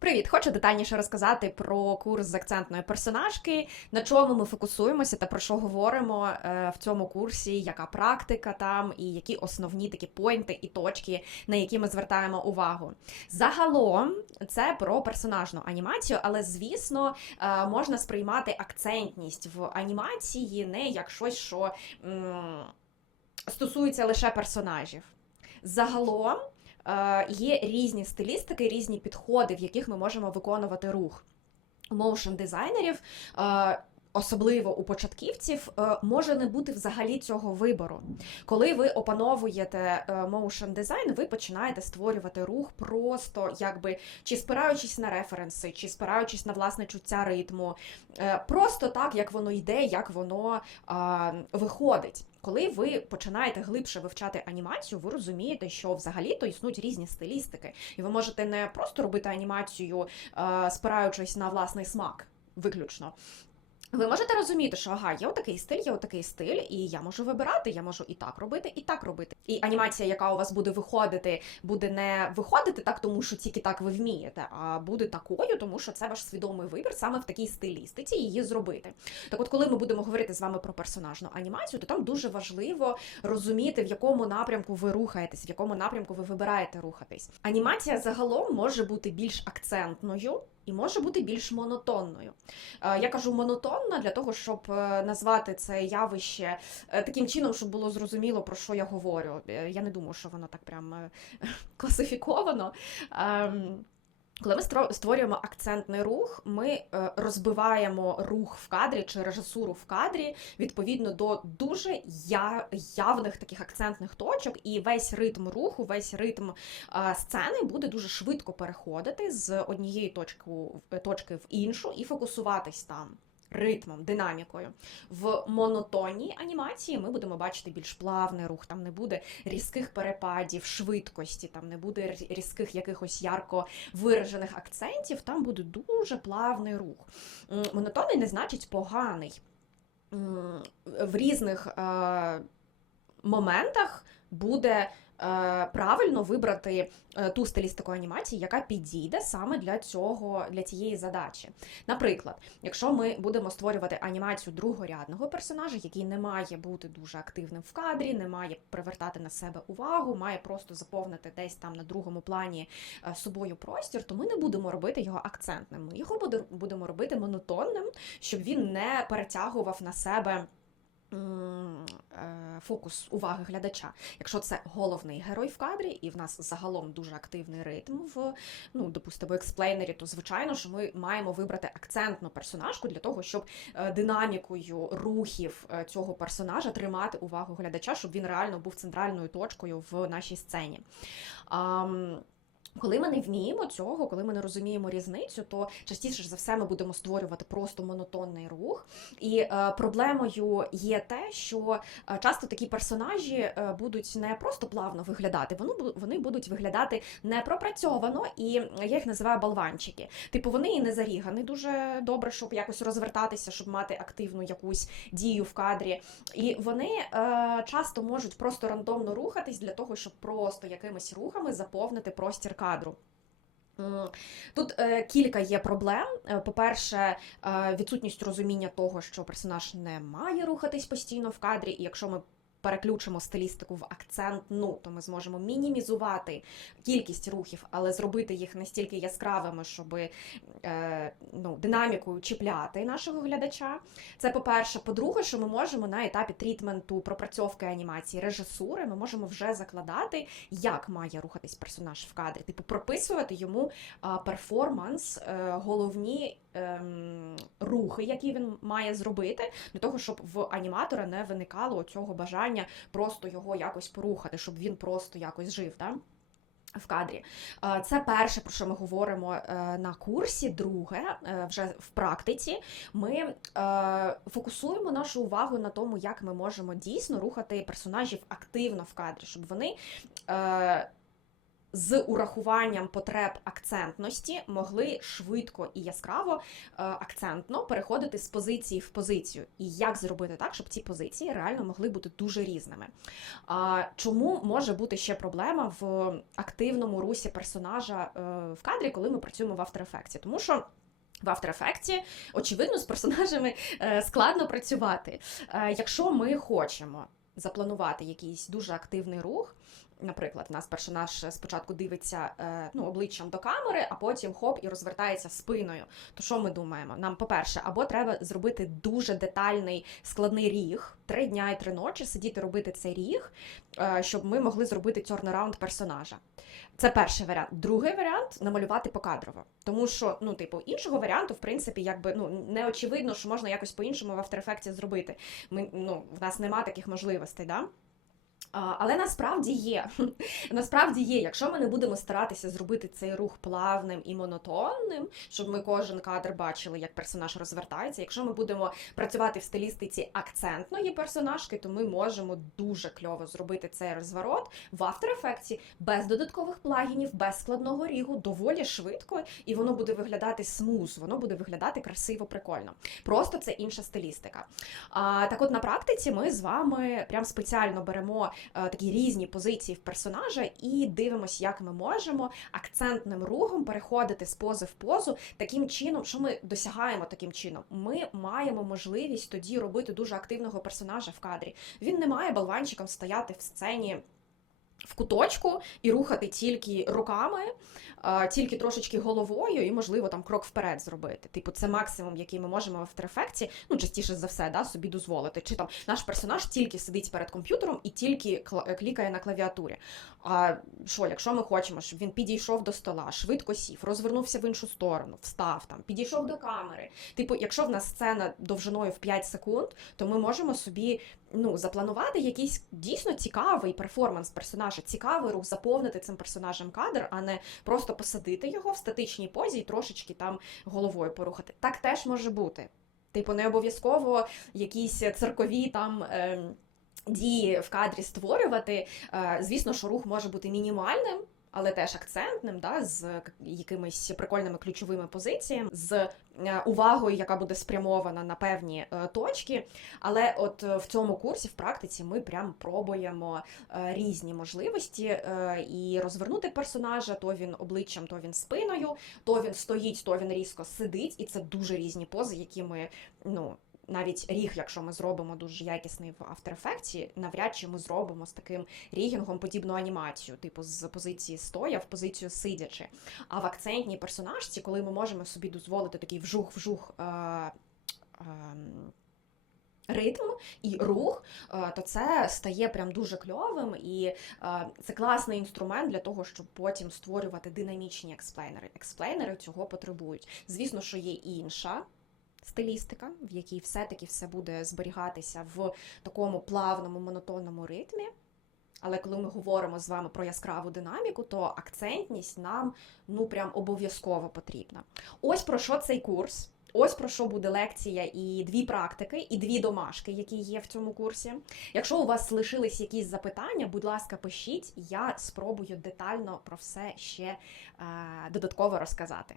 Привіт! Хочу детальніше розказати про курс з акцентної персонажки, на чому ми фокусуємося та про що говоримо е, в цьому курсі, яка практика там і які основні такі пойнти і точки, на які ми звертаємо увагу. Загалом це про персонажну анімацію, але звісно е, можна сприймати акцентність в анімації не як щось, що м, стосується лише персонажів. Загалом є різні стилістики, різні підходи, в яких ми можемо виконувати рух. Моушн дизайнерів, е, особливо у початківців, е, може не бути взагалі цього вибору. Коли ви опановуєте моушн дизайн, ви починаєте створювати рух просто якби чи спираючись на референси, чи спираючись на власне чуття ритму, е, просто так, як воно йде, як воно виходить. Коли ви починаєте глибше вивчати анімацію, ви розумієте, що взагалі-то існують різні стилістики, і ви можете не просто робити анімацію, е, спираючись на власний смак, виключно. Ви можете розуміти, що ага, є отакий стиль, є отакий стиль, і я можу вибирати, я можу і так робити, і так робити. І анімація, яка у вас буде виходити, буде не виходити так, тому що тільки так ви вмієте, а буде такою, тому що це ваш свідомий вибір саме в такій стилістиці її зробити. Так, от, коли ми будемо говорити з вами про персонажну анімацію, то там дуже важливо розуміти, в якому напрямку ви рухаєтесь, в якому напрямку ви вибираєте рухатись. Анімація загалом може бути більш акцентною і може бути більш монотонною. Е, Я кажу монотонна для того, щоб е, назвати це явище е, таким чином, щоб було зрозуміло, про що я говорю. Я не думаю, що воно так прям класифіковано. Коли ми створюємо акцентний рух, ми е, розбиваємо рух в кадрі чи режисуру в кадрі відповідно до дуже явних таких акцентних точок, і весь ритм руху, весь ритм е, сцени буде дуже швидко переходити з однієї точки в іншу і фокусуватись там. Ритмом, динамікою. В монотонній анімації ми будемо бачити більш плавний рух, там не буде різких перепадів, швидкості, там не буде різких якихось ярко виражених акцентів, там буде дуже плавний рух. Монотонний не значить поганий. В різних е, моментах буде правильно вибрати е, ту стилістику анімації, яка підійде саме для цього, для цієї задачі. Наприклад, якщо ми будемо створювати анімацію другорядного персонажа, який не має бути дуже активним в кадрі, не має привертати на себе увагу, має просто заповнити десь там на другому плані е, собою простір, то ми не будемо робити його акцентним. Ми його будемо робити монотонним, щоб він не перетягував на себе. Е, Фокус уваги глядача. Якщо це головний герой в кадрі, і в нас загалом дуже активний ритм в ну, допустимо, експлейнері, то звичайно, що ми маємо вибрати акцентну персонажку для того, щоб е, динамікою рухів е, цього персонажа тримати увагу глядача, щоб він реально був центральною точкою в нашій сцені. Коли ми не вміємо цього, коли ми не розуміємо різницю, то частіше за все ми будемо створювати просто монотонний рух. І е, проблемою є те, що е, часто такі персонажі е, будуть не просто плавно виглядати, вони, вони будуть виглядати непропрацьовано, і я їх називаю болванчики. Типу, вони і не зарігані дуже добре, щоб якось розвертатися, щоб мати активну якусь дію в кадрі. І вони е, часто можуть просто рандомно рухатись для того, щоб просто якимись рухами заповнити простір кадру. Тут е, кілька є проблем. Е, По-перше, е, відсутність розуміння того, що персонаж не має рухатись постійно в кадрі, і якщо ми переключимо стилістику в акцентну, то ми зможемо мінімізувати кількість рухів, але зробити їх настільки яскравими, щоб е, ну, динамікою чіпляти нашого глядача. Це по-перше. По-друге, що ми можемо на етапі трітменту, пропрацьовки анімації, режисури, ми можемо вже закладати, як має рухатись персонаж в кадрі, типу прописувати йому перформанс, е, головні ем, рухи, які він має зробити, для того, щоб в аніматора не виникало цього бажання просто його якось порухати, щоб він просто якось жив. Да? В кадрі Е, це перше, про що ми говоримо е, на курсі. Друге, е, вже в практиці, ми фокусуємо нашу увагу на тому, як ми можемо дійсно рухати персонажів активно в кадрі, щоб вони з урахуванням потреб акцентності могли швидко і яскраво е, акцентно переходити з позиції в позицію. І як зробити так, щоб ці позиції реально могли бути дуже різними. Чому може бути ще проблема в активному русі персонажа е, в кадрі, коли ми працюємо в After Effects? Тому що в After Effects, очевидно, з персонажами е, складно працювати. Якщо ми хочемо запланувати якийсь дуже активний рух. Наприклад, у нас персонаж спочатку дивиться е, ну, обличчям до камери, а потім хоп і розвертається спиною. То що ми думаємо? Нам, по-перше, або треба зробити дуже детальний складний ріг, три дня і три ночі сидіти робити цей ріг, е, щоб ми могли зробити тюрнараунд персонажа. Це перший варіант. Другий варіант намалювати покадрово. Тому що, ну, типу, іншого варіанту, в принципі, якби ну не очевидно, що можна якось по-іншому в After Effects зробити. Ми ну в нас нема таких можливостей, да? Але насправді є. Насправді є, якщо ми не будемо старатися зробити цей рух плавним і монотонним, щоб ми кожен кадр бачили, як персонаж розвертається. Якщо ми будемо працювати в стилістиці акцентної персонажки, то ми можемо дуже кльово зробити цей розворот в After Effects без додаткових плагінів, без складного рігу, доволі швидко, і воно буде виглядати смуз, воно буде виглядати красиво, прикольно. Просто це інша стилістика. А, Так от на практиці ми з вами прям спеціально беремо такі різні позиції в персонажа і дивимося, як ми можемо акцентним рухом переходити з пози в позу таким чином, що ми досягаємо таким чином. Ми маємо можливість тоді робити дуже активного персонажа в кадрі. Він не має болванчиком стояти в сцені. В куточку і рухати тільки руками, тільки трошечки головою, і, можливо, там крок вперед зробити. Типу, це максимум, який ми можемо в Effects, ну, частіше за все, да, собі дозволити. Чи там наш персонаж тільки сидить перед комп'ютером і тільки кла- клікає на клавіатурі. А що, якщо ми хочемо, щоб він підійшов до стола, швидко сів, розвернувся в іншу сторону, встав там, підійшов до камери. Типу, якщо в нас сцена довжиною в 5 секунд, то ми можемо собі ну, запланувати якийсь дійсно цікавий перформанс персонажа, цікавий рух, заповнити цим персонажем кадр, а не просто посадити його в статичній позі і трошечки там головою порухати. Так теж може бути. Типу, не обов'язково якісь церкові там. Е Дії в кадрі створювати, Е, звісно, що рух може бути мінімальним, але теж акцентним, да, з якимись прикольними ключовими позиціями, з е, увагою, яка буде спрямована на певні е, точки. Але от е, в цьому курсі, в практиці, ми прям пробуємо різні можливості і розвернути персонажа, то він обличчям, то він спиною, то він стоїть, то він різко сидить, і це дуже різні пози, які ми ну. Навіть ріг, якщо ми зробимо дуже якісний в After Effects, навряд чи ми зробимо з таким рігінгом подібну анімацію, типу з позиції стоя в позицію сидячи. А в акцентній персонажці, коли ми можемо собі дозволити такий вжух-вжух е, ем, ритм і рух, е, то це стає прям дуже кльовим, і е, це класний інструмент для того, щоб потім створювати динамічні експлейнери. Експлейнери цього потребують. Звісно, що є інша. Стилістика, в якій все-таки все буде зберігатися в такому плавному монотонному ритмі. Але коли ми говоримо з вами про яскраву динаміку, то акцентність нам ну прям обов'язково потрібна. Ось про що цей курс. Ось про що буде лекція і дві практики, і дві домашки, які є в цьому курсі. Якщо у вас лишились якісь запитання, будь ласка, пишіть, я спробую детально про все ще е, додатково розказати.